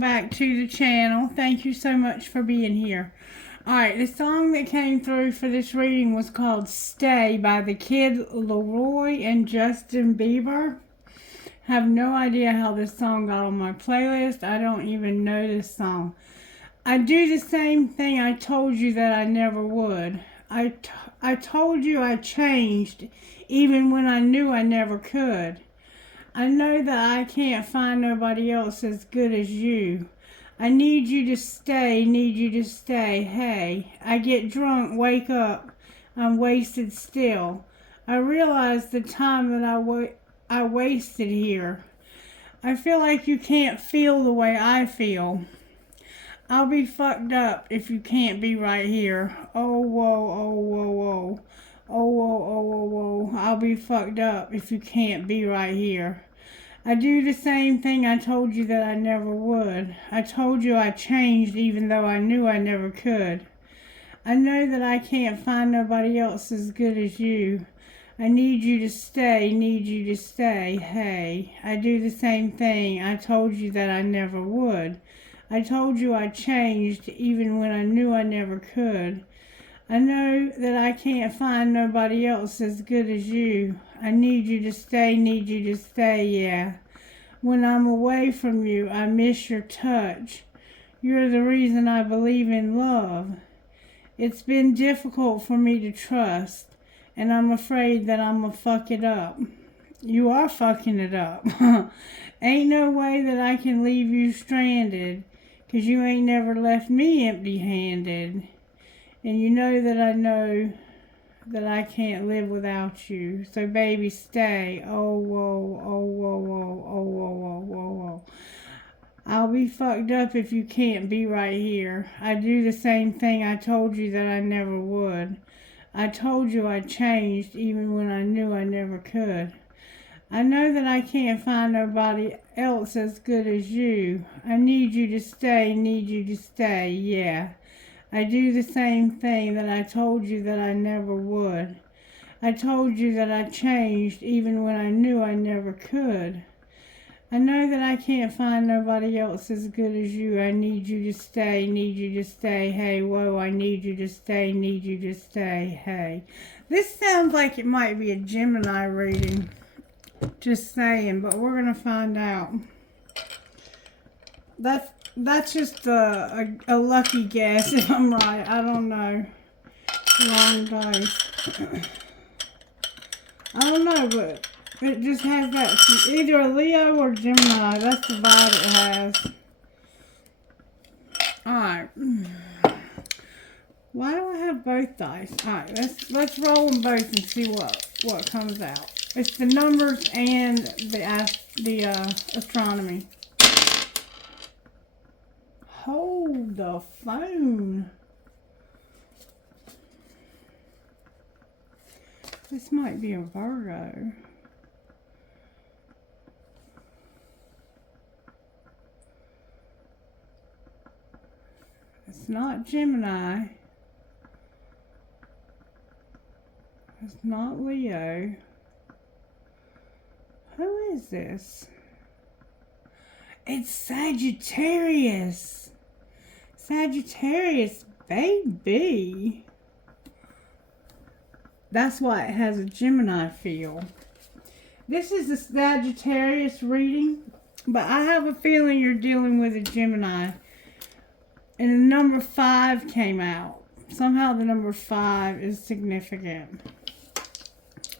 back to the channel. Thank you so much for being here. Alright, the song that came through for this reading was called Stay by the Kid Leroy and Justin Bieber. Have no idea how this song got on my playlist. I don't even know this song. I do the same thing I told you that I never would. I told you I changed even when I knew I never could. I know that I can't find nobody else as good as you. I need you to stay, need you to stay. Hey, I get drunk, wake up, I'm wasted still. I realize the time that I wasted here. I feel like you can't feel the way I feel. I'll be fucked up if you can't be right here. Oh, whoa, oh, whoa, whoa. Oh, whoa, oh, whoa, whoa. I'll be fucked up if you can't be right here. I do the same thing I told you that I never would. I told you I changed even though I knew I never could. I know that I can't find nobody else as good as you. I need you to stay, need you to stay. Hey, I do the same thing I told you that I never would. I told you I changed even when I knew I never could. I know that I can't find nobody else as good as you. I need you to stay, need you to stay, yeah. When I'm away from you, I miss your touch. You're the reason I believe in love. It's been difficult for me to trust, and I'm afraid that I'm gonna fuck it up. You are fucking it up. Ain't no way that I can leave you stranded, 'cause you ain't never left me empty-handed. And you know that I can't live without you. So baby, stay. Oh, whoa, oh, whoa, whoa, oh, whoa, whoa, whoa, whoa. I'll be fucked up if you can't be right here. I do the same thing I told you that I never would. I told you I changed even when I knew I never could. I know that I can't find nobody else as good as you. I need you to stay, need you to stay, yeah. I do the same thing that I told you that I never would. I told you that I changed even when I knew I never could. I know that I can't find nobody else as good as you. I need you to stay, need you to stay. Hey, whoa, I need you to stay, need you to stay. Hey. This sounds like it might be a Gemini reading. Just saying, but we're going to find out. That's just a lucky guess if I'm right. I don't know. Long dice. I don't know, but it just has that. Either a Leo or Gemini. That's the vibe it has. Alright. Why do I have both dice? Alright, let's roll them both and see what comes out. It's the numbers and the astronomy. Hold the phone. This might be a Virgo. It's not Gemini. It's not Leo. Who is this? It's Sagittarius. Sagittarius, baby. That's why it has a Gemini feel. This is a Sagittarius reading, but I have a feeling you're dealing with a Gemini. And the number 5 came out. Somehow the number 5 is significant.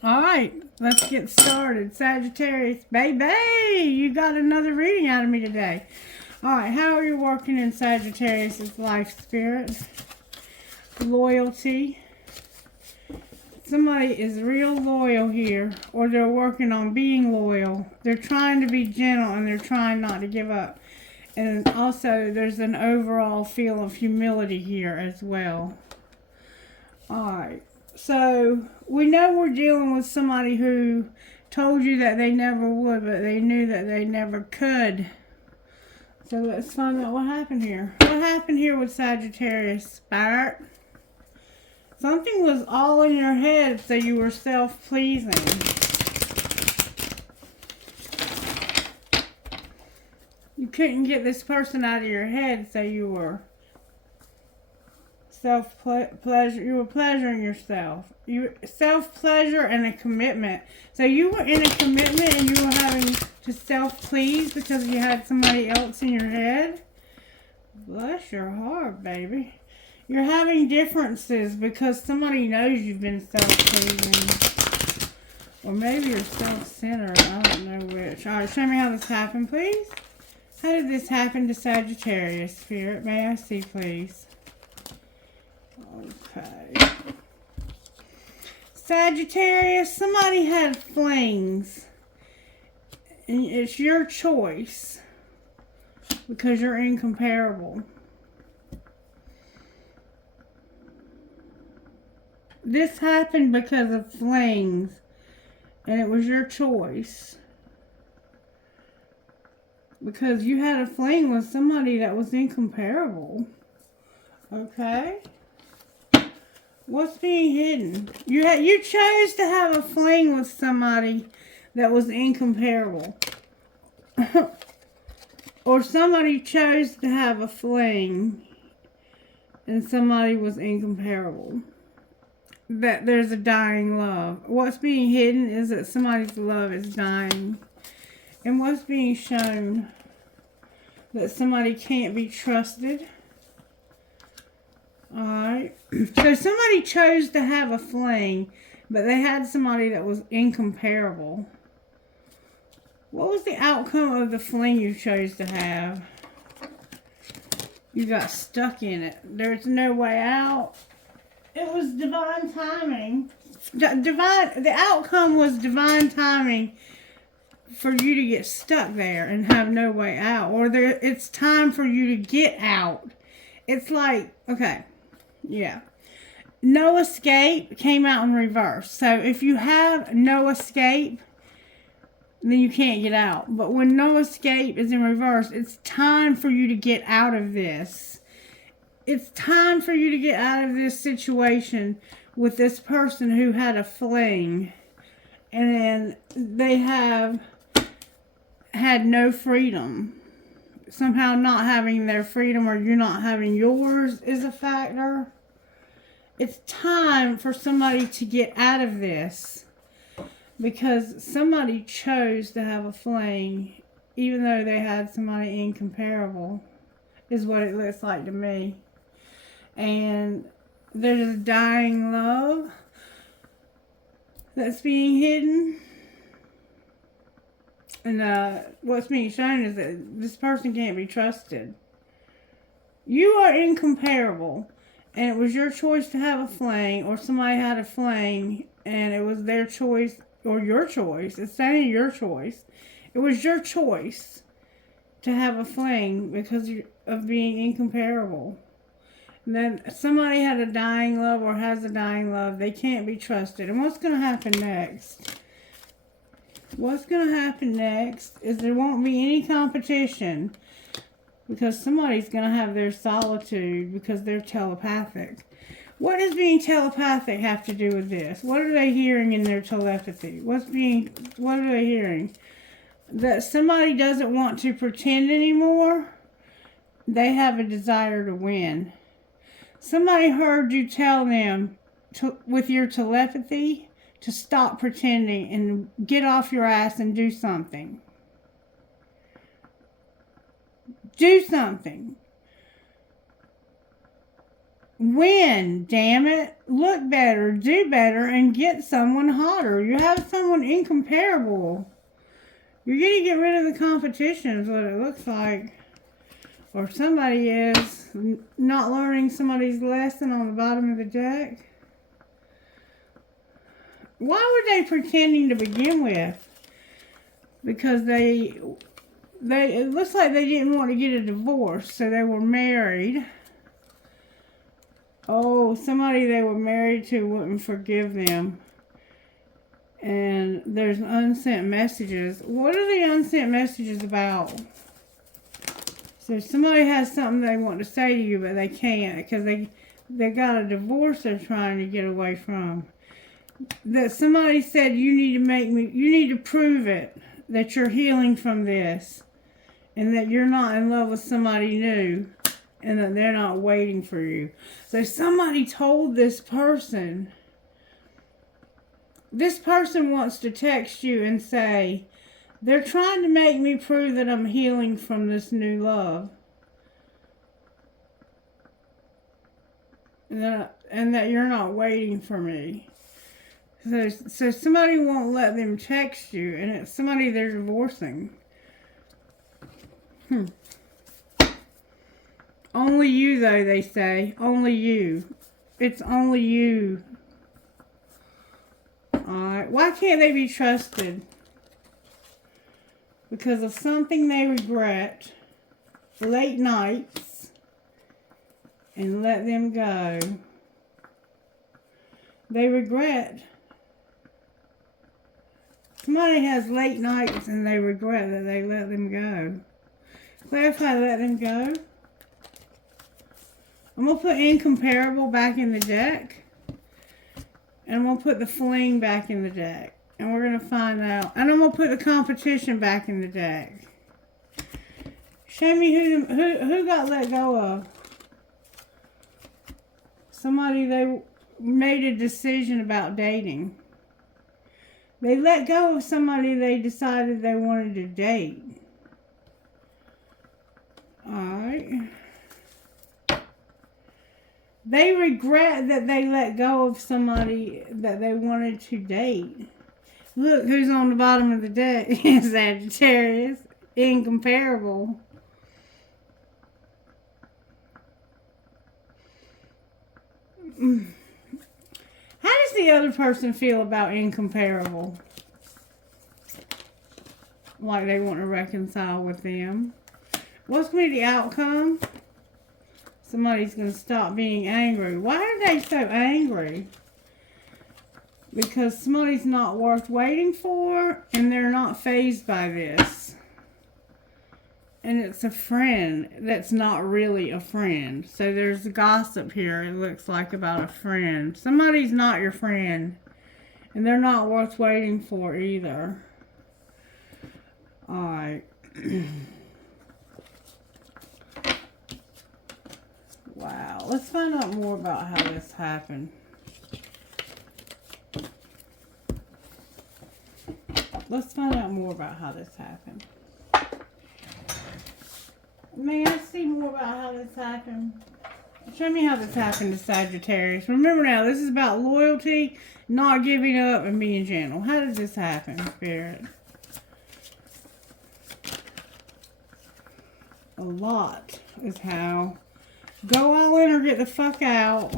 Alright, let's get started. Sagittarius, baby, you got another reading out of me today. Alright, how are you working in Sagittarius' life spirit? Loyalty. Somebody is real loyal here, or they're working on being loyal. They're trying to be gentle and they're trying not to give up. And also, there's an overall feel of humility here as well. Alright. So, we know we're dealing with somebody who told you that they never would, but they knew that they never could. So, let's find out what happened here. What happened here with Sagittarius, Spirit? Something was all in your head, so you were self-pleasing. You couldn't get this person out of your head, so you were self-pleasure. You were pleasuring yourself. You self-pleasure and a commitment. So you were in a commitment and you were having to self-please because you had somebody else in your head. Bless your heart, baby. You're having differences because somebody knows you've been self-pleasing. Or maybe you're self-centered. I don't know which. Alright, show me how this happened, please. How did this happen to Sagittarius, Spirit? May I see, please? Okay. Sagittarius, somebody had flings. And it's your choice. Because you're incomparable. This happened because of flings. And it was your choice. Because you had a fling with somebody that was incomparable. Okay? What's being hidden? You chose to have a fling with somebody that was incomparable. Or somebody chose to have a fling and somebody was incomparable. That there's a dying love. What's being hidden is that somebody's love is dying. And what's being shown? That somebody can't be trusted. Alright. So somebody chose to have a fling, but they had somebody that was incomparable. What was the outcome of the fling you chose to have? You got stuck in it. There's no way out. It was divine timing. The outcome was divine timing for you to get stuck there and have no way out. Or it's time for you to get out. It's like, okay, yeah. No escape came out in reverse. So if you have no escape, then you can't get out. But when no escape is in reverse, it's time for you to get out of this. It's time for you to get out of this situation with this person who had a fling. And they have had no freedom. Somehow not having their freedom or you not having yours is a factor. It's time for somebody to get out of this. Because somebody chose to have a fling, even though they had somebody incomparable, is what it looks like to me. And there's a dying love that's being hidden. And what's being shown is that this person can't be trusted. You are incomparable. And it was your choice to have a fling, or somebody had a fling, and it was their choice. Or your choice. It's saying your choice. It was your choice to have a fling because of being incomparable. And then somebody had a dying love or has a dying love. They can't be trusted. And what's going to happen next? What's going to happen next is there won't be any competition because somebody's going to have their solitude because they're telepathic. What does being telepathic have to do with this? What are they hearing in their telepathy? What are they hearing? That somebody doesn't want to pretend anymore. They have a desire to win. Somebody heard you tell them with your telepathy to stop pretending and get off your ass and do something. Do something. Win, damn it. Look better, do better, and get someone hotter. You have someone incomparable. You're going to get rid of the competition is what it looks like. Or somebody is not learning somebody's lesson on the bottom of the deck. Why were they pretending to begin with? Because it looks like they didn't want to get a divorce, so they were married. Oh, somebody they were married to wouldn't forgive them. And there's unsent messages. What are the unsent messages about? So somebody has something they want to say to you, but they can't because they got a divorce they're trying to get away from. That somebody said you need to prove it that you're healing from this. and that you're not in love with somebody new, and that they're not waiting for you. So somebody told this person wants to text you and say, they're trying to make me prove that I'm healing from this new love. And that you're not waiting for me. So somebody won't let them text you, and it's somebody they're divorcing. Only you, though, they say. Only you. It's only you. Alright. Why can't they be trusted? Because of something they regret. Late nights. And let them go. They regret. Somebody has late nights and they regret that they let them go. Clarify, let them go. I'm going to put incomparable back in the deck. And I'm going to put the fling back in the deck. And we're going to find out. And I'm going to put the competition back in the deck. Show me who got let go of. Somebody they made a decision about dating. They let go of somebody they decided they wanted to date. Alright. They regret that they let go of somebody that they wanted to date. Look who's on the bottom of the deck. Sagittarius. Incomparable. How does the other person feel about incomparable? Like they want to reconcile with them. What's going to be the outcome? Somebody's going to stop being angry. Why are they so angry? Because somebody's not worth waiting for, and they're not fazed by this. And it's a friend that's not really a friend. So there's gossip here, it looks like, about a friend. Somebody's not your friend. And they're not worth waiting for either. Alright. Wow. Let's find out more about how this happened. Let's find out more about how this happened. May I see more about how this happened? Show me how this happened to Sagittarius. Remember now, this is about loyalty, not giving up, and being gentle. How did this happen, Spirit? A lot is how. Go all in or get the fuck out.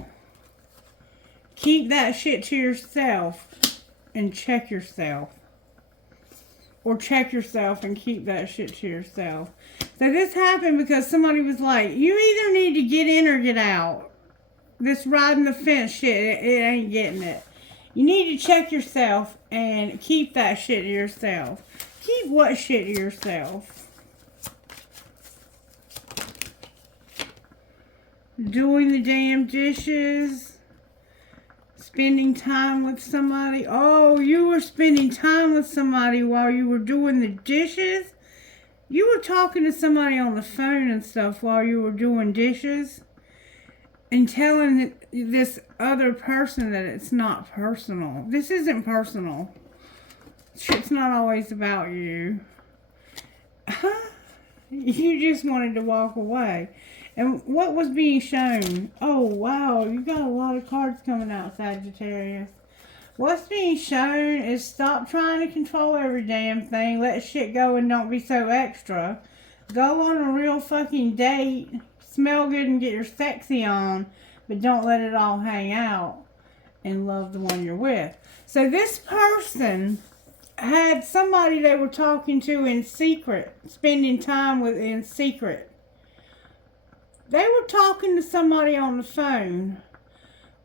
Keep that shit to yourself. And check yourself. Or check yourself and keep that shit to yourself. So this happened because somebody was like, you either need to get in or get out. This riding the fence shit, it ain't getting it. You need to check yourself and keep that shit to yourself. Keep what shit to yourself? Doing the damn dishes. Spending time with somebody. Oh, you were spending time with somebody while you were doing the dishes? You were talking to somebody on the phone and stuff while you were doing dishes? And telling this other person that it's not personal. This isn't personal. Shit's not always about you. You just wanted to walk away. And what was being shown? Oh, wow. You got a lot of cards coming out, Sagittarius. What's being shown is stop trying to control every damn thing. Let shit go and don't be so extra. Go on a real fucking date. Smell good and get your sexy on. But don't let it all hang out. And love the one you're with. So this person had somebody they were talking to in secret. Spending time with in secret. They were talking to somebody on the phone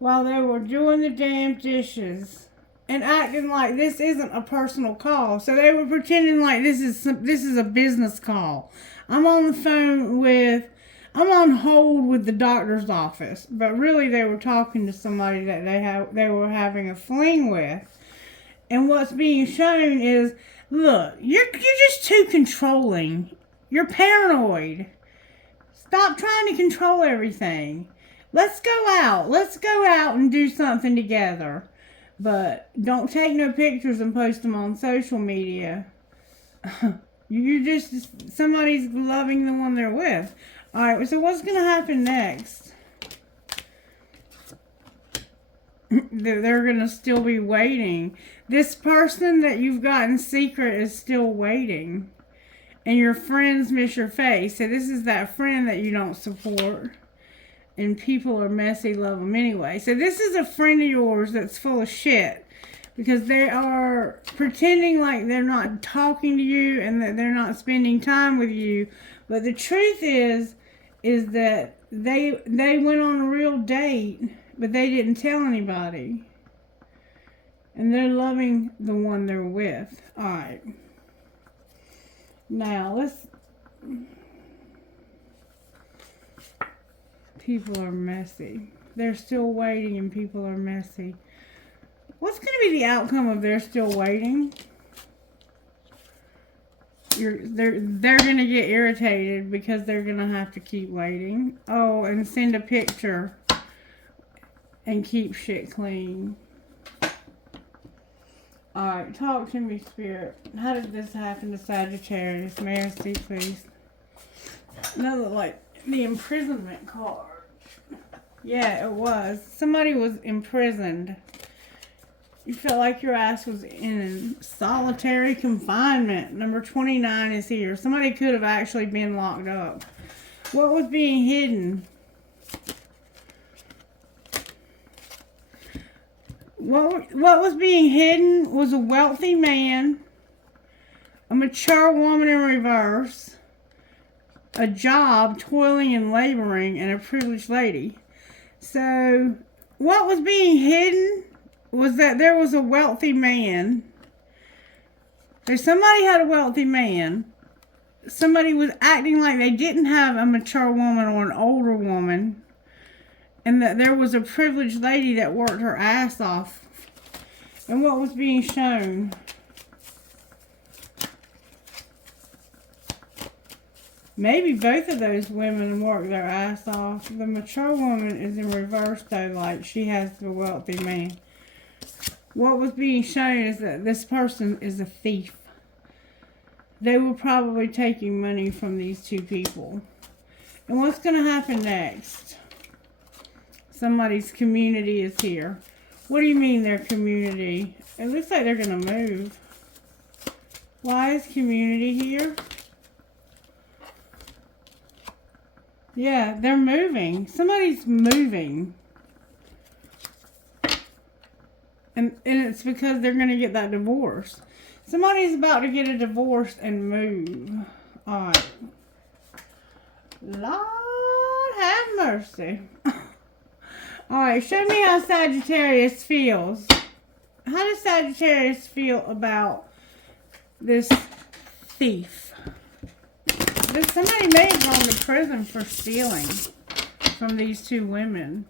while they were doing the damn dishes and acting like this isn't a personal call. So they were pretending like this is a business call. I'm on the phone I'm on hold with the doctor's office, but really they were talking to somebody that they were having a fling with. And what's being shown is, look, you're just too controlling. You're paranoid. Stop trying to control everything. Let's go out. Let's go out and do something together. But don't take no pictures and post them on social media. You're just, somebody's loving the one they're with. Alright, so what's going to happen next? They're going to still be waiting. This person that you've got in secret is still waiting. And your friends miss your face. So this is that friend that you don't support. And people are messy, love them anyway. So this is a friend of yours that's full of shit. Because they are pretending like they're not talking to you and that they're not spending time with you. But the truth is that they went on a real date, but they didn't tell anybody. And they're loving the one they're with. Alright. Now, people are messy. They're still waiting and people are messy. What's going to be the outcome of they're still waiting? They're going to get irritated because they're going to have to keep waiting. Oh, and send a picture and keep shit clean. Alright, talk to me, Spirit. How did this happen to Sagittarius? May I see, please? Another, like, the imprisonment card. Yeah, it was. Somebody was imprisoned. You felt like your ass was in solitary confinement. Number 29 is here. Somebody could have actually been locked up. What was being hidden? What was being hidden was a wealthy man, a mature woman in reverse, a job, toiling and laboring, and a privileged lady. So, what was being hidden was that there was a wealthy man. If somebody had a wealthy man, somebody was acting like they didn't have a mature woman or an older woman, and that there was a privileged lady that worked her ass off. And what was being shown? Maybe both of those women worked their ass off. The mature woman is in reverse though, like she has the wealthy man. What was being shown is that this person is a thief. They were probably taking money from these two people. And what's going to happen next? Somebody's community is here. What do you mean their community? It looks like they're going to move. Why is community here? Yeah, they're moving. Somebody's moving. And it's because they're going to get that divorce. Somebody's about to get a divorce and move. Alright. Lord have mercy. Alright, show me how Sagittarius feels. How does Sagittarius feel about this thief? Somebody may have gone to prison for stealing from these two women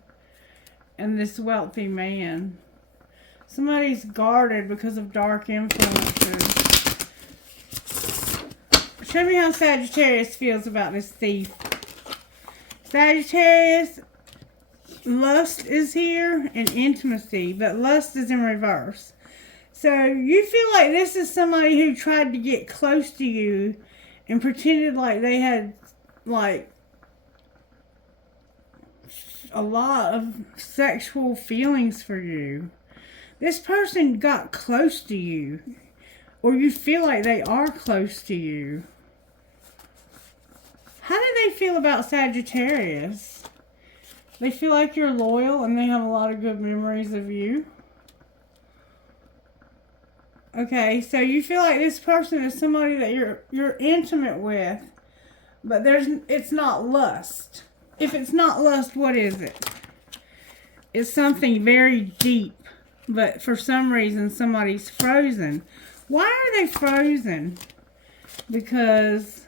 and this wealthy man. Somebody's guarded because of dark influences. Show me how Sagittarius feels about this thief. Sagittarius, lust is here and intimacy, but lust is in reverse. So you feel like this is somebody who tried to get close to you and pretended like they had like a lot of sexual feelings for you. This person got close to you, or you feel like they are close to you. How do they feel about Sagittarius? They feel like you're loyal and they have a lot of good memories of you. Okay, so you feel like this person is somebody that you're intimate with, but it's not lust. If it's not lust, what is it? It's something very deep, but for some reason somebody's frozen. Why are they frozen? Because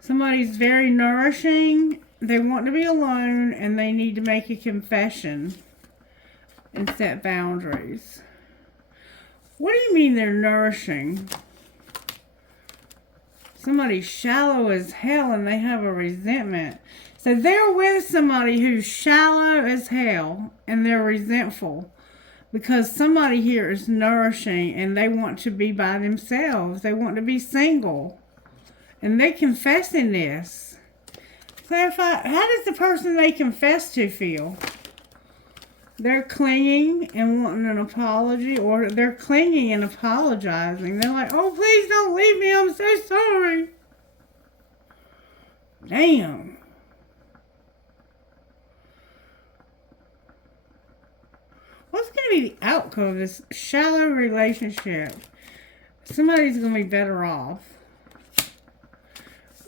somebody's very nourishing, they want to be alone, and they need to make a confession and set boundaries. What do you mean they're nourishing? Somebody's shallow as hell and they have a resentment. So they're with somebody who's shallow as hell and they're resentful because somebody here is nourishing and they want to be by themselves. They want to be single. And they're confessing this. Clarify, how does the person they confess to feel? They're clinging and wanting an apology, or they're clinging and apologizing. They're like, oh, please don't leave me. I'm so sorry. Damn. What's going to be the outcome of this shallow relationship? Somebody's going to be better off.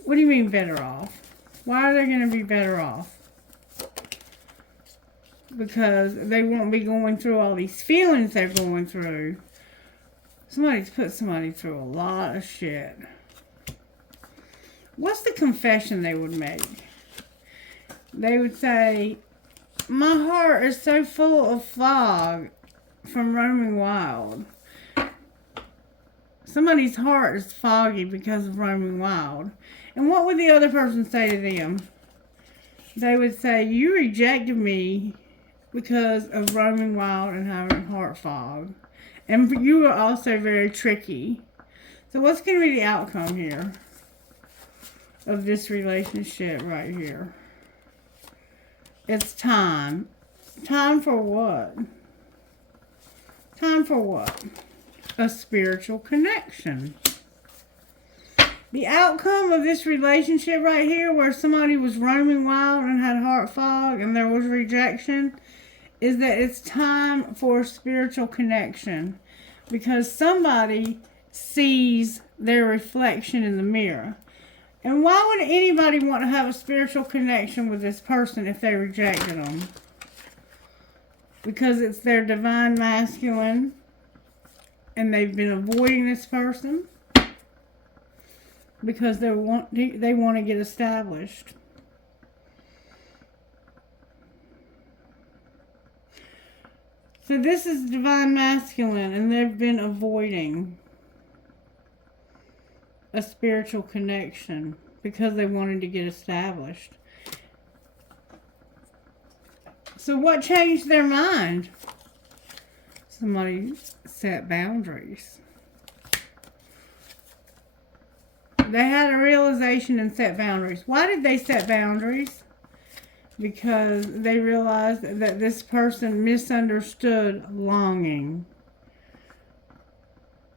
What do you mean better off? Why are they going to be better off? Because they won't be going through all these feelings they're going through. Somebody's put somebody through a lot of shit. What's the confession they would make? They would say, my heart is so full of fog from roaming wild. Somebody's heart is foggy because of roaming wild. And what would the other person say to them? They would say, you rejected me because of roaming wild and having heart fog. And you were also very tricky. So what's going to be the outcome here of this relationship right here? It's time. Time for what? Time for what? A spiritual connection. The outcome of this relationship right here, where somebody was roaming wild and had heart fog and there was rejection, is that it's time for a spiritual connection, because somebody sees their reflection in the mirror. And why would anybody want to have a spiritual connection with this person if they rejected them? Because it's their divine masculine and they've been avoiding this person because they want to get established. So this is divine masculine, and they've been avoiding a spiritual connection because they wanted to get established. So what changed their mind? Somebody set boundaries. They had a realization and set boundaries. Why did they set boundaries? Because they realized that this person misunderstood longing.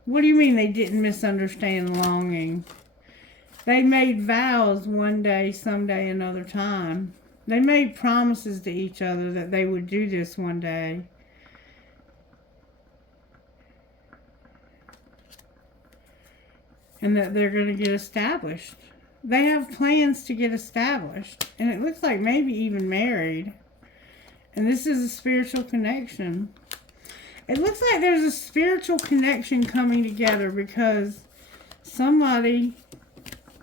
What do you mean they didn't misunderstand longing? They made vows one day, someday, another time. They made promises to each other that they would do this one day. And that they're going to get established. They have plans to get established. And it looks like maybe even married. And this is a spiritual connection. It looks like there's a spiritual connection coming together because somebody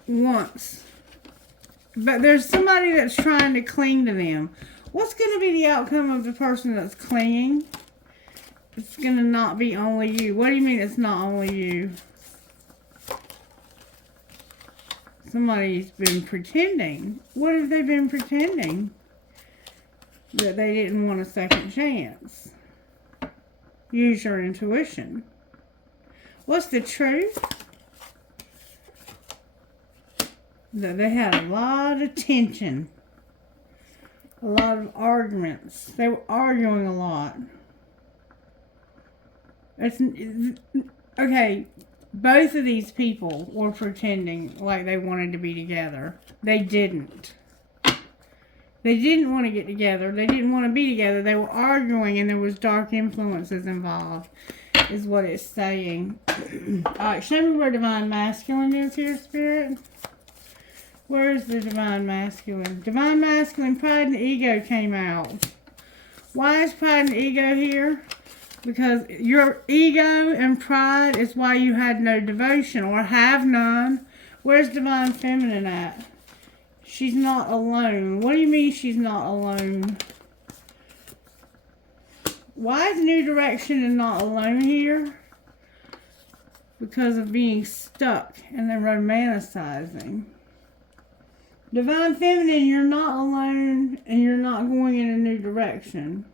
wants. But there's somebody that's trying to cling to them. What's going to be the outcome of the person that's clinging? It's going to not be only you. What do you mean it's not only you? Somebody's been pretending. What have they been pretending? That they didn't want a second chance. Use your intuition. What's the truth? That they had a lot of tension. A lot of arguments. They were arguing a lot. Okay. Both of these people were pretending like they wanted to be together. They didn't. They didn't want to get together. They didn't want to be together. They were arguing and there was dark influences involved, is what it's saying. Alright, show me where divine masculine is here, Spirit. Where is the divine masculine? Divine masculine, pride and ego came out. Why is pride and ego here? Because your ego and pride is why you had no devotion or have none. Where's divine feminine at? She's not alone. What do you mean she's not alone? Why is new direction and not alone here? because of being stuck and then romanticizing. Divine Feminine, you're not alone and you're not going in a new direction.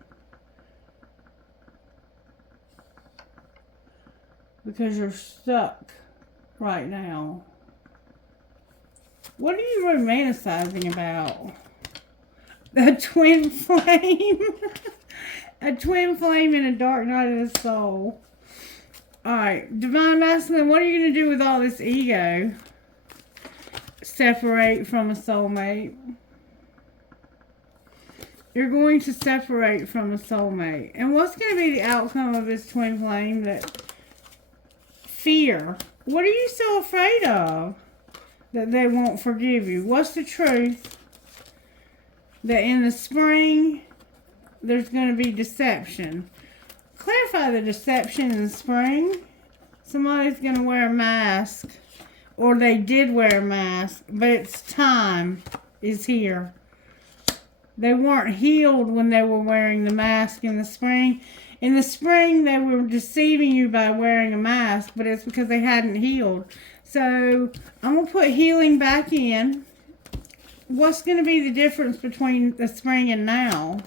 Because you're stuck right now. What are you romanticizing about? A twin flame? A twin flame in a dark night of the soul. Alright, Divine Masculine, what are you going to do with all this ego? Separate from a soulmate. You're going to separate from a soulmate. And what's going to be the outcome of this twin flame? That fear. What are you so afraid of? That they won't forgive you. What's the truth? That in the spring, there's going to be deception. Clarify the deception in the spring. Somebody's going to wear a mask. Or they did wear a mask. But it's time is here. They weren't healed when they were wearing the mask in the spring. In the spring, they were deceiving you by wearing a mask. But it's because they hadn't healed. So, I'm going to put healing back in. What's going to be the difference between the spring and now?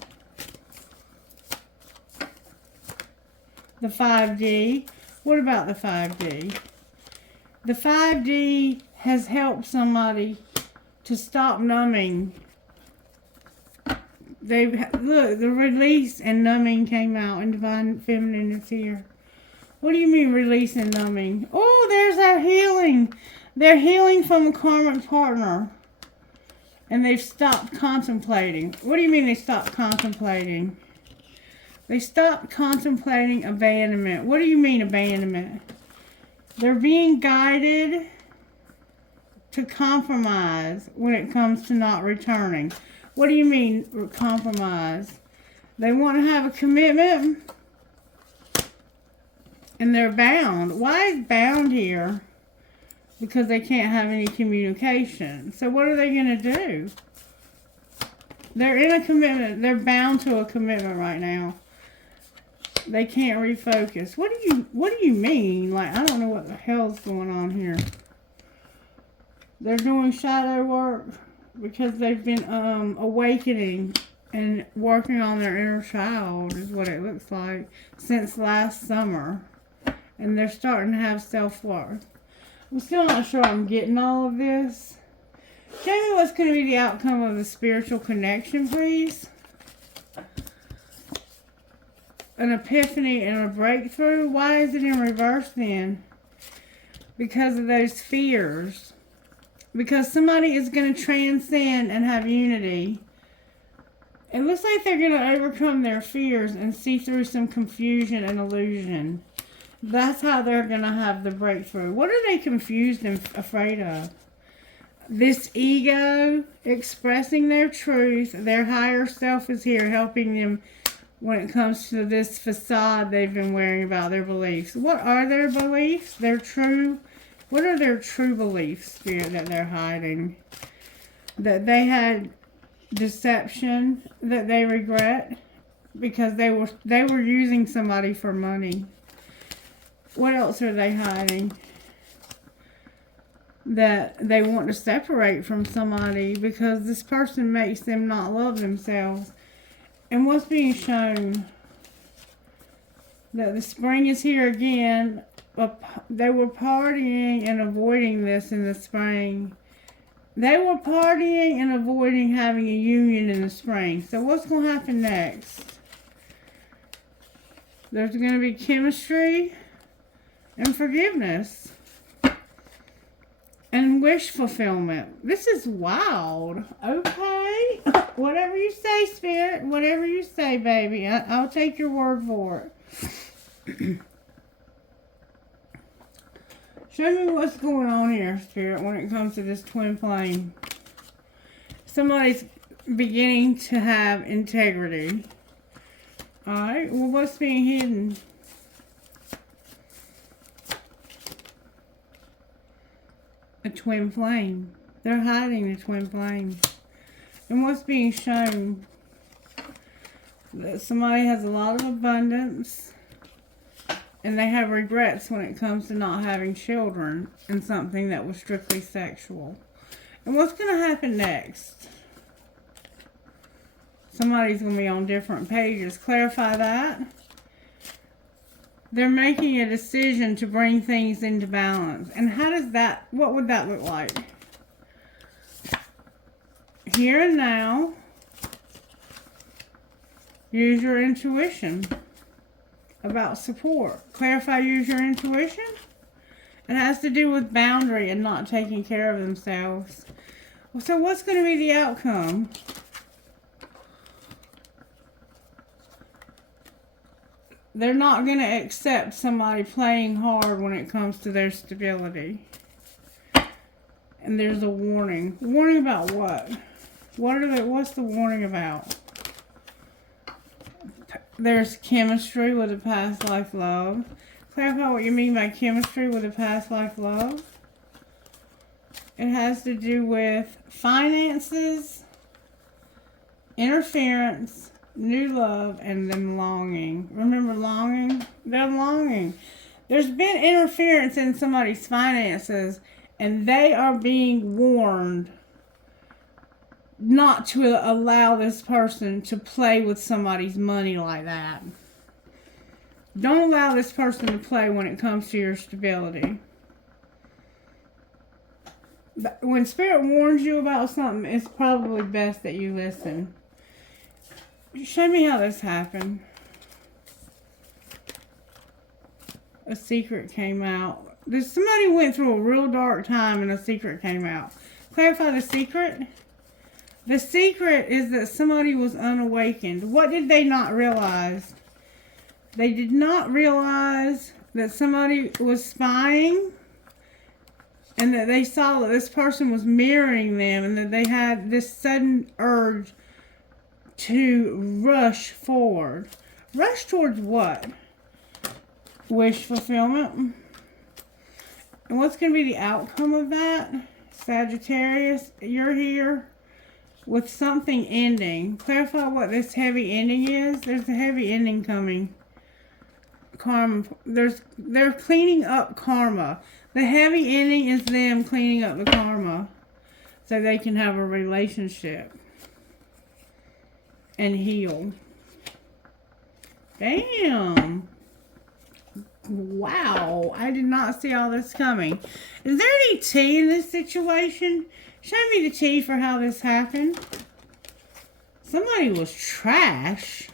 The 5D. What about the 5D? The 5D has helped somebody to stop numbing. Look, the release and numbing came out, and Divine Feminine is here. What do you mean release and numbing? Oh, there's our healing. They're healing from a karmic partner. And they've stopped contemplating. What do you mean they stopped contemplating? They stopped contemplating abandonment. What do you mean abandonment? They're being guided to compromise when it comes to not returning. What do you mean compromise? They want to have a commitment and they're bound. Why is bound here? Because they can't have any communication. So what are they going to do? They're in a commitment. They're bound to a commitment right now. They can't refocus. What do you mean? Like, I don't know what the hell's going on here. They're doing shadow work because they've been awakening and working on their inner child is what it looks like since last summer. And they're starting to have self-worth. I'm still not sure I'm getting all of this. Show me what's going to be the outcome of the spiritual connection, please. An epiphany and a breakthrough. Why is it in reverse then? Because of those fears. Because somebody is going to transcend and have unity. It looks like they're going to overcome their fears and see through some confusion and illusion. That's how they're going to have the breakthrough. What are they confused and afraid of? This ego expressing their truth. Their higher self is here helping them when it comes to this facade they've been wearing about their beliefs. What are their beliefs? What are their true beliefs, Spirit, that they're hiding? That they had deception that they regret because they were using somebody for money. What else are they hiding? That they want to separate from somebody because this person makes them not love themselves. And what's being shown? That the spring is here again. They were partying and avoiding this in the spring. They were partying and avoiding having a union in the spring. So what's going to happen next? There's going to be chemistry and forgiveness. And wish fulfillment. This is wild. Okay. Whatever you say, Spirit. Whatever you say, baby. I'll take your word for it. Show me what's going on here, Spirit, when it comes to this twin flame. Somebody's beginning to have integrity. Alright. Well, what's being hidden? A twin flame. They're hiding the twin flame. And what's being shown? That somebody has a lot of abundance. And they have regrets when it comes to not having children and something that was strictly sexual. And what's going to happen next? Somebody's going to be on different pages. Clarify that. They're making a decision to bring things into balance. And how does that, what would that look like? Here and now, use your intuition about support. Clarify, use your intuition. It has to do with boundary and not taking care of themselves. So what's going to be the outcome? They're not going to accept somebody playing hard when it comes to their stability. And there's a warning. Warning about what? What's the warning about? There's chemistry with a past life love. Clarify what you mean by chemistry with a past life love. It has to do with finances, interference, new love, and then longing. Remember longing? They're longing. There's been interference in somebody's finances, and they are being warned not to allow this person to play with somebody's money like that. Don't allow this person to play when it comes to your stability. When Spirit warns you about something, it's probably best that you listen. Show me how this happened. A secret came out. Somebody went through a real dark time and a secret came out. Clarify the secret. The secret is that somebody was unawakened. What did they not realize? They did not realize that somebody was spying and that they saw that this person was mirroring them and that they had this sudden urge to rush forward. Rush towards what? Wish fulfillment. And what's going to be the outcome of that? Sagittarius, you're here with something ending. Clarify what this heavy ending is. There's a heavy ending coming. Karma. They're cleaning up karma. The heavy ending is them cleaning up the karma so they can have a relationship and heal. Damn. Wow. I did not see all this coming. Is there any tea in this situation? Show me the tea for how this happened. Somebody was trash.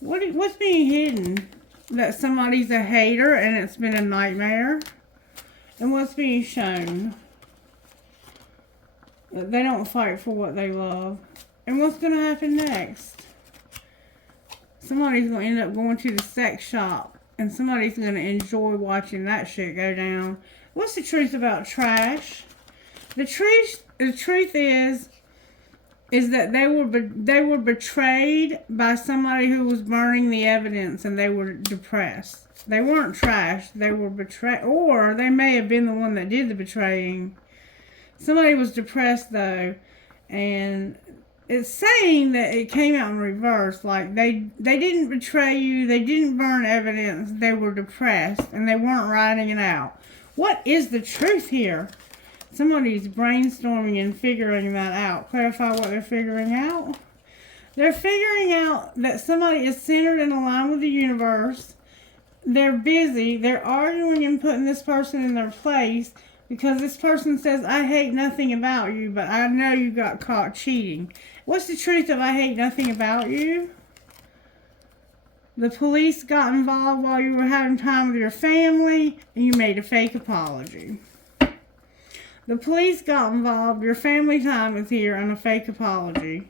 What's being hidden? That somebody's a hater and it's been a nightmare. And what's being shown? That they don't fight for what they love. And what's going to happen next? Somebody's going to end up going to the sex shop. And somebody's going to enjoy watching that shit go down. What's the truth about trash? The truth is that they were betrayed by somebody who was burning the evidence and they were depressed. They weren't trash. They were betrayed. Or they may have been the one that did the betraying. Somebody was depressed though. And it's saying that it came out in reverse. Like they didn't betray you. They didn't burn evidence. They were depressed and they weren't writing it out. What is the truth here? Somebody's brainstorming and figuring that out. Clarify what they're figuring out. They're figuring out that somebody is centered and aligned with the universe. They're busy. They're arguing and putting this person in their place because this person says, I hate nothing about you, but I know you got caught cheating. What's the truth of I hate nothing about you? The police got involved while you were having time with your family and you made a fake apology. The police got involved, your family time is here, and a fake apology.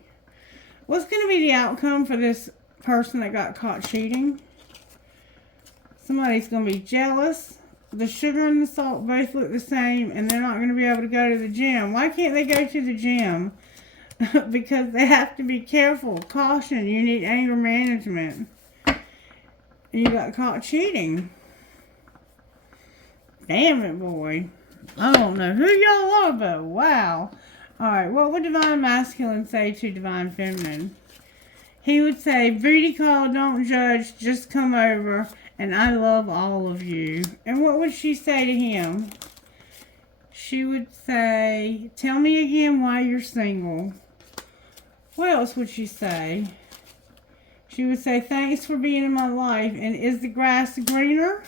What's going to be the outcome for this person that got caught cheating? Somebody's going to be jealous. The sugar and the salt both look the same, and they're not going to be able to go to the gym. Why can't they go to the gym? Because they have to be careful. Caution, you need anger management. And you got caught cheating. Damn it, boy. I don't know who y'all are, but wow. Alright, what would Divine Masculine say to Divine Feminine? He would say, booty call, don't judge, just come over And I love all of you. And what would she say to him? She would say, tell me again why you're single. What else would she say? She would say, thanks for being in my life. And is the grass greener?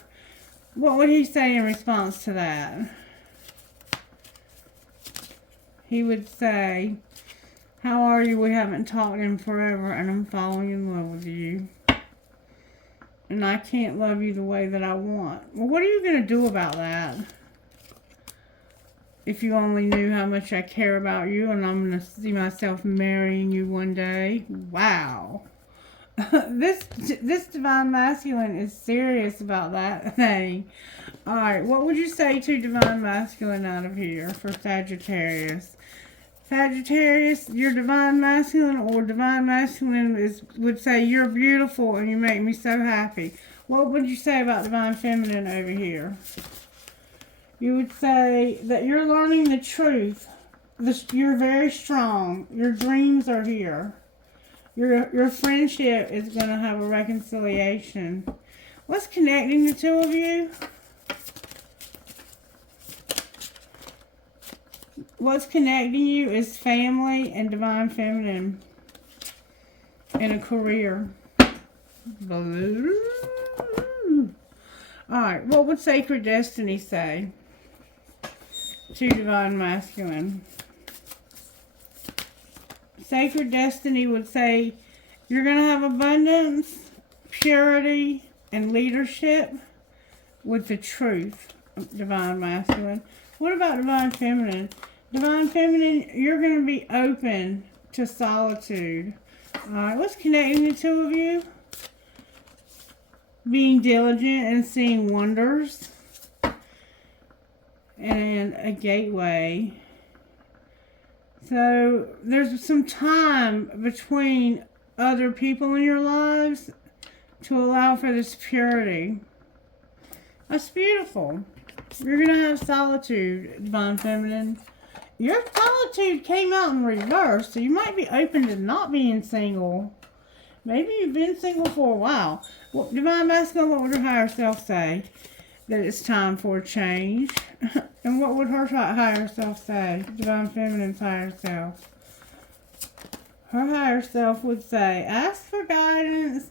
What would he say in response to that? He would say, how are you? We haven't talked in forever and I'm falling in love with you. And I can't love you the way that I want. Well, what are you going to do about that? If you only knew how much I care about you and I'm going to see myself marrying you one day. Wow. This divine masculine is serious about that thing. Alright, what would you say to divine masculine out of here for Sagittarius? Sagittarius, your divine masculine or divine masculine would say, you're beautiful and you make me so happy. What would you say about divine feminine over here? You would say that you're learning the truth. You're very strong. Your dreams are here. Your friendship is going to have a reconciliation. What's connecting the two of you? What's connecting you is family and divine feminine and a career. Alright, what would sacred destiny say to divine masculine? Sacred destiny would say you're going to have abundance, purity, and leadership with the truth of divine masculine. What about divine feminine? Divine feminine, you're going to be open to solitude. Alright, what's connecting the two of you? Being diligent and seeing wonders. And a gateway. So, there's some time between other people in your lives to allow for this purity. That's beautiful. You're going to have solitude, divine feminine. Your solitude came out in reverse, so you might be open to not being single. Maybe you've been single for a while. Well, divine masculine, what would her higher self say? That it's time for a change. And what would her higher self say? Divine feminine's higher self. Her higher self would say, ask for guidance.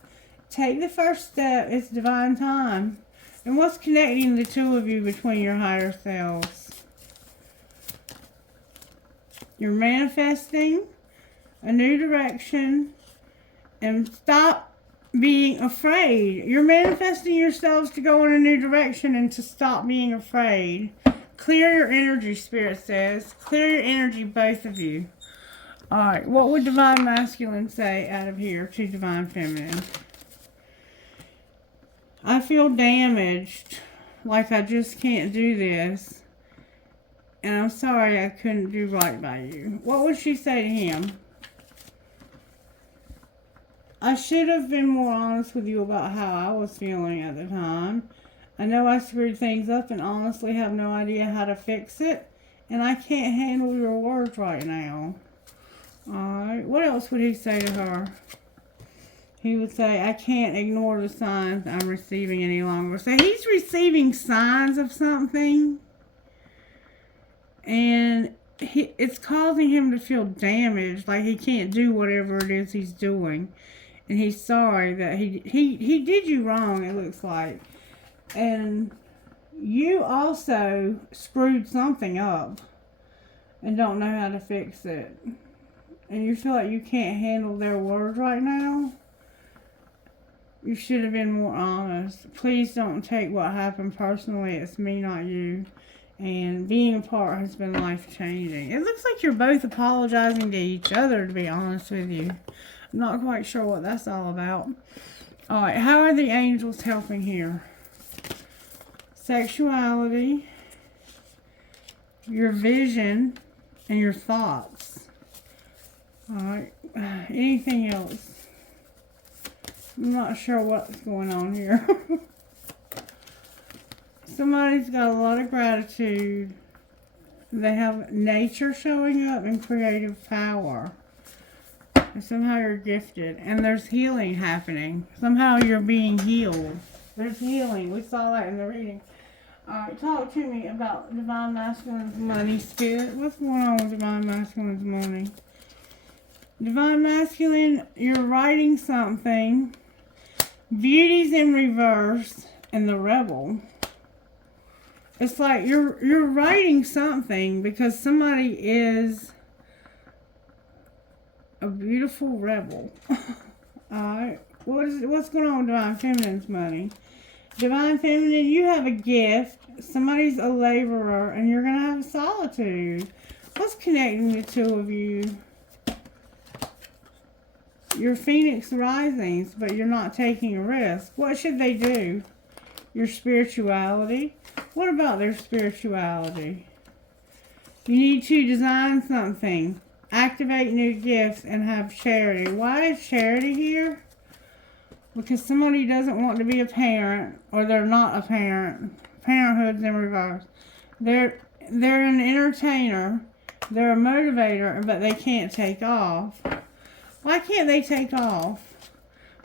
Take the first step. It's divine time. And what's connecting the two of you between your higher selves? You're manifesting a new direction. And stop being afraid. You're manifesting yourselves to go in a new direction and to stop being afraid. Clear your energy, Spirit says. Clear your energy, both of you. Alright, what would divine masculine say out of here to divine feminine? I feel damaged. Like I just can't do this. And I'm sorry I couldn't do right by you. What would she say to him? I should have been more honest with you about how I was feeling at the time. I know I screwed things up and honestly have no idea how to fix it. And I can't handle your words right now. Alright, what else would he say to her? He would say, I can't ignore the signs I'm receiving any longer. So he's receiving signs of something. And it's causing him to feel damaged. Like he can't do whatever it is he's doing. And he's sorry that he did you wrong, it looks like. And you also screwed something up and don't know how to fix it. And you feel like you can't handle their words right now. You should have been more honest. Please don't take what happened personally. It's me, not you. And being apart has been life-changing. It looks like you're both apologizing to each other, to be honest with you. I'm not quite sure what that's all about. Alright, how are the angels helping here? Sexuality, your vision, and your thoughts. Alright, anything else? I'm not sure what's going on here. Somebody's got a lot of gratitude. They have nature showing up and creative power. And somehow you're gifted. And there's healing happening. Somehow you're being healed. There's healing. We saw that in the reading. Alright, talk to me about Divine Masculine's money, Spirit. What's going on with Divine Masculine's money? Divine Masculine, you're writing something. Beauty's in reverse and the Rebel. It's like you're writing something because somebody is a beautiful rebel. Alright. What's going on with Divine Feminine's money? Divine Feminine, you have a gift. Somebody's a laborer and you're going to have solitude. What's connecting the two of you? You're Phoenix Risings, but you're not taking a risk. What should they do? Your spirituality. What about their spirituality? You need to design something. Activate new gifts and have charity. Why is charity here? Because somebody doesn't want to be a parent, or they're not a parent. Parenthood's in reverse. They're an entertainer. They're a motivator, but they can't take off. Why can't they take off?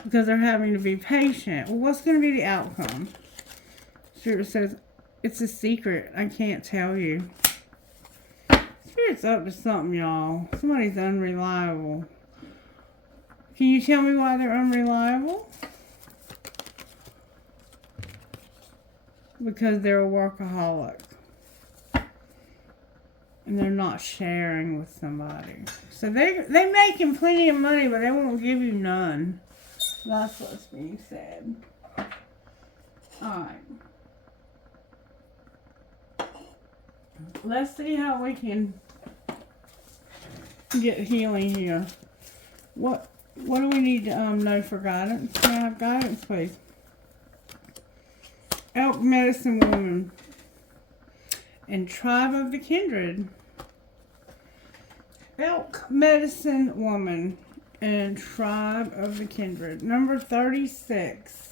Because they're having to be patient. Well, what's going to be the outcome? Spirit says, it's a secret. I can't tell you. Spirit's up to something, y'all. Somebody's unreliable. Can you tell me why they're unreliable? Because they're a workaholic. And they're not sharing with somebody. So they're making plenty of money, but they won't give you none. That's what's being said. Alright. Let's see how we can get healing here. What do we need to know for guidance? Can I have guidance, please? Elk Medicine Woman and Tribe of the Kindred. Elk Medicine Woman and Tribe of the Kindred. Number 36.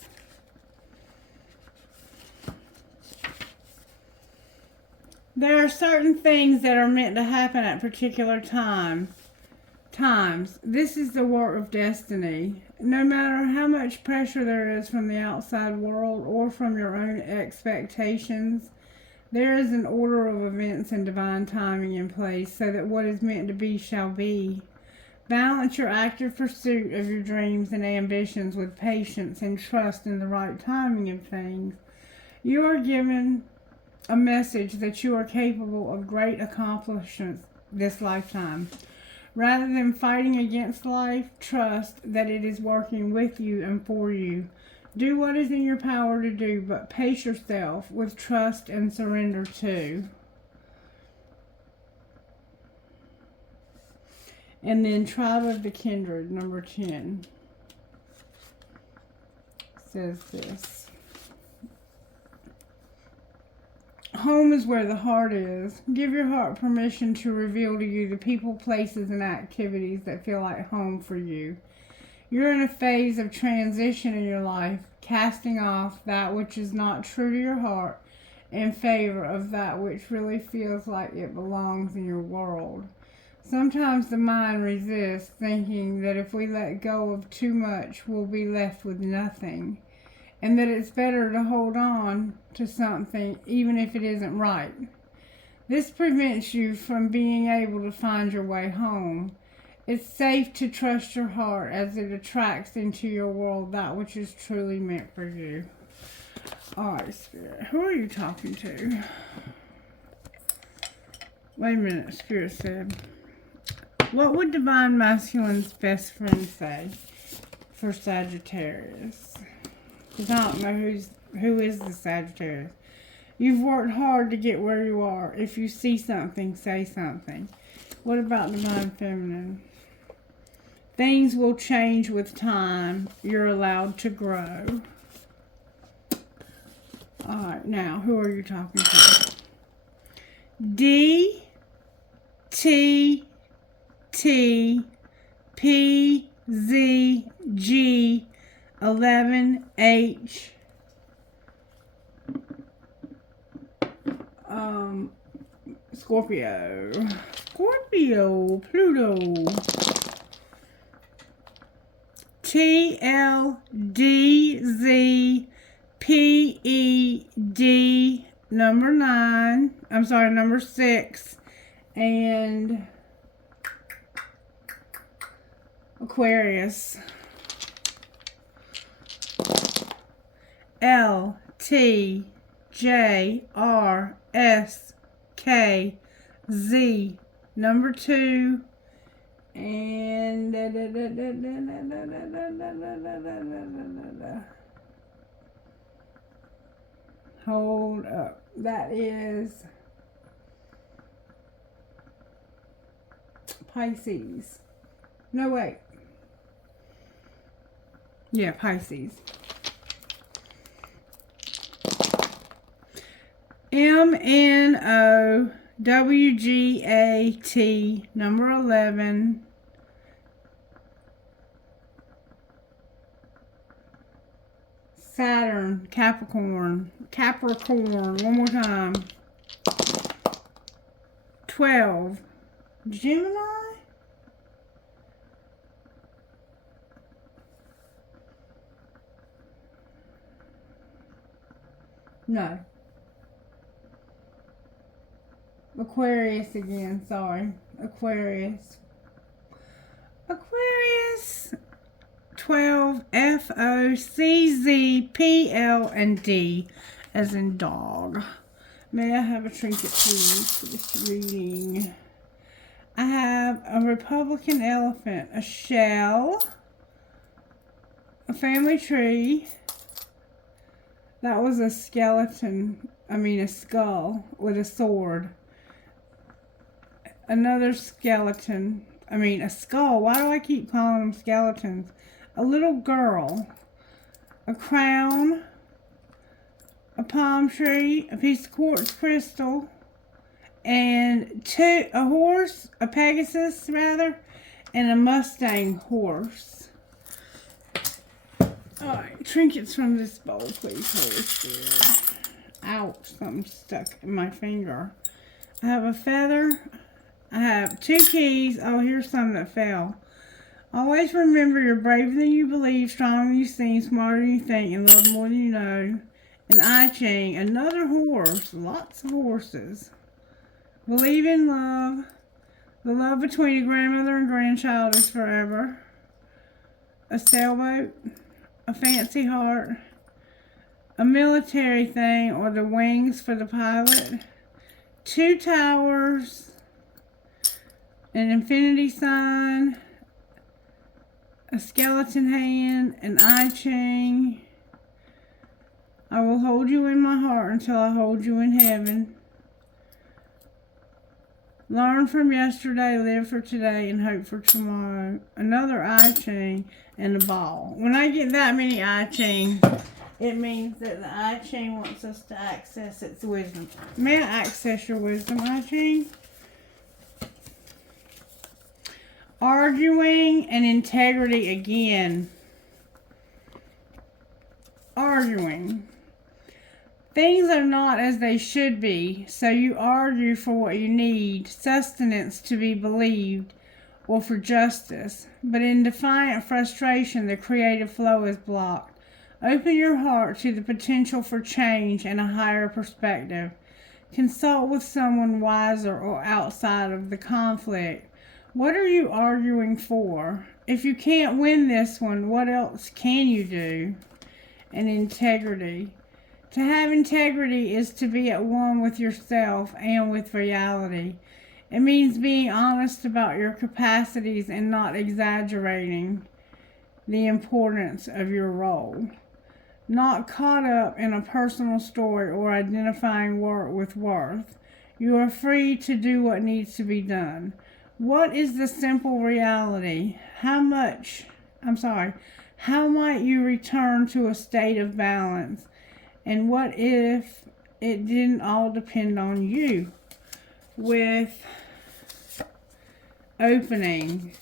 There are certain things that are meant to happen at particular times. This is the work of destiny. No matter how much pressure there is from the outside world or from your own expectations, there is an order of events and divine timing in place so that what is meant to be shall be. Balance your active pursuit of your dreams and ambitions with patience and trust in the right timing of things. You are given a message that you are capable of great accomplishments this lifetime. Rather than fighting against life, trust that it is working with you and for you. Do what is in your power to do, but pace yourself with trust and surrender too. And then Tribe of the Kindred, number 10, says this. Home is where the heart is. Give your heart permission to reveal to you the people, places, and activities that feel like home for you. You're in a phase of transition in your life, casting off that which is not true to your heart in favor of that which really feels like it belongs in your world. Sometimes the mind resists, thinking that if we let go of too much, we'll be left with nothing, and that it's better to hold on to something even if it isn't right. This prevents you from being able to find your way home. It's safe to trust your heart as it attracts into your world that which is truly meant for you. Alright, Spirit. Who are you talking to? Wait a minute, Spirit said. What would Divine Masculine's best friend say for Sagittarius? Because I don't know who is the Sagittarius. You've worked hard to get where you are. If you see something, say something. What about Divine Feminine? Things will change with time. You're allowed to grow. Alright, now, who are you talking to? D, T, T, P, Z, G, 11, H, Scorpio, Pluto, T, L, D, Z, P, PED number 9. I'm sorry, number 6. And Aquarius. LTJRSKZ number 2. And hold up. That is Pisces. No, wait. Yeah, Pisces. MNOWGAT number 11. Saturn, Capricorn, one more time. 12, Gemini? No. Aquarius again, sorry. Aquarius. 12, FOCZPL and D as in dog. May I have a trinket, please, for this reading? I have a Republican elephant, a shell, a family tree. That was a skeleton, a skull with a sword. Another skeleton, a skull. Why do I keep calling them skeletons? A little girl, a crown, a palm tree, a piece of quartz crystal, and a horse, a Pegasus rather, and a Mustang horse. Alright, trinkets from this bowl, please, Holy Spirit. Ouch, something stuck in my finger. I have a feather. I have 2 keys. Oh, here's some that fell. Always remember you're braver than you believe, stronger than you seem, smarter than you think, and love more than you know. An I Ching, another horse, lots of horses. Believe in love. The love between a grandmother and grandchild is forever. A sailboat, a fancy heart, a military thing, or the wings for the pilot. 2 towers, an infinity sign, a skeleton hand, an I Ching. I will hold you in my heart until I hold you in heaven. Learn from yesterday, live for today, and hope for tomorrow. Another I Ching and a ball. When I get that many I Ching, it means that the I Ching wants us to access its wisdom. May I access your wisdom, I Ching? Arguing and integrity again. Arguing. Things are not as they should be, so you argue for what you need, sustenance to be believed, or for justice. But in defiant frustration, the creative flow is blocked. Open your heart to the potential for change and a higher perspective. Consult with someone wiser or outside of the conflict. What are you arguing for? If you can't win this one, what else can you do? And integrity. To have integrity is to be at one with yourself and with reality. It means being honest about your capacities and not exaggerating the importance of your role. Not caught up in a personal story or identifying work with worth. You are free to do what needs to be done. What is the simple reality? How might you return to a state of balance? And what if it didn't all depend on you? With opening.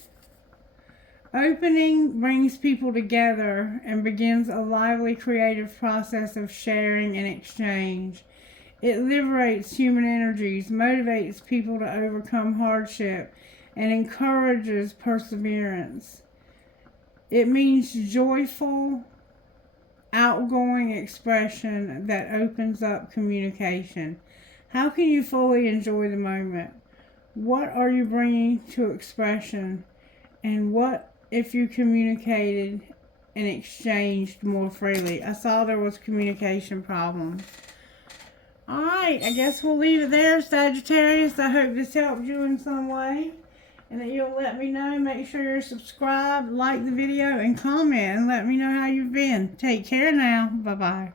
Opening brings people together and begins a lively creative process of sharing and exchange. It liberates human energies, motivates people to overcome hardship, and encourages perseverance. It means joyful outgoing expression that opens up communication? How can you fully enjoy the moment? What are you bringing to expression? And what if you communicated and exchanged more freely? I saw there was communication problems. Alright, I guess we'll leave it there, Sagittarius. I hope this helped you in some way, and that you'll let me know. Make sure you're subscribed, like the video, and comment, and let me know how you've been. Take care now. Bye-bye.